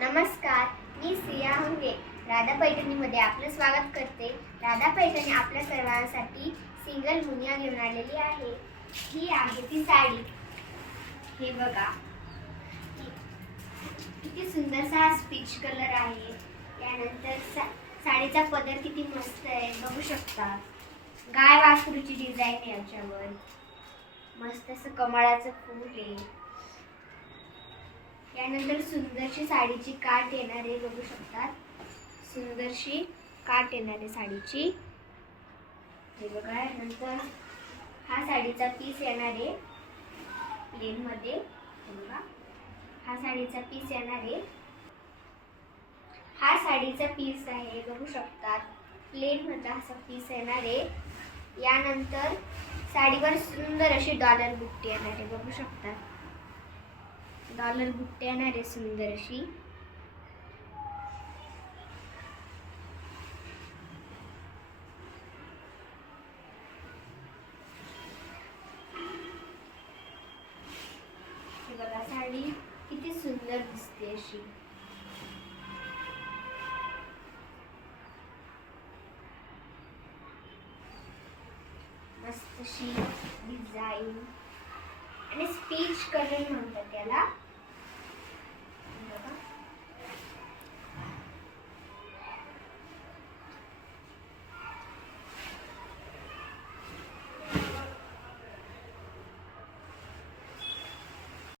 नमस्कार, मी सिया हुंगे राधा पैठणीमध्ये आपलं स्वागत करते. राधा पैठणी आपल्या सर्वांसाठी सिंगल मुनिया घेऊन आलेली आहे. ही आहे ती साडी. हे बघा किती सुंदरसा स्पीच कलर आहे. यानंतर साडीचा पदर किती मस्त आहे, बघू शकता. गाय वासरूची डिझाईन आहे याच्यावर. मस्त असं कमळाचं फूल आहे. यानंतर सुंदरशी साडीची काठ येणार आहे, बघू शकतात. सुंदरशी काठ येणार आहे साडीची. हे बघा. नंतर हा साडीचा पीस येणार आहे प्लेन मध्ये. हे बघा, हा साडीचा पीस येणार आहे. हा साडीचा पीस आहे, बघू शकतात. प्लेन मध्ये असा पीस येणार आहे. यानंतर साडीवर सुंदर अशी डॉलर बुट्टी येणार आहे, बघू शकतात. डॉलर बुट्टी येणार आहे सुंदर अशी. हे बघा, साडी किती सुंदर दिसते अशी. मस्त अशी डिझाईन आणि स्पीच कलर म्हणतात त्याला.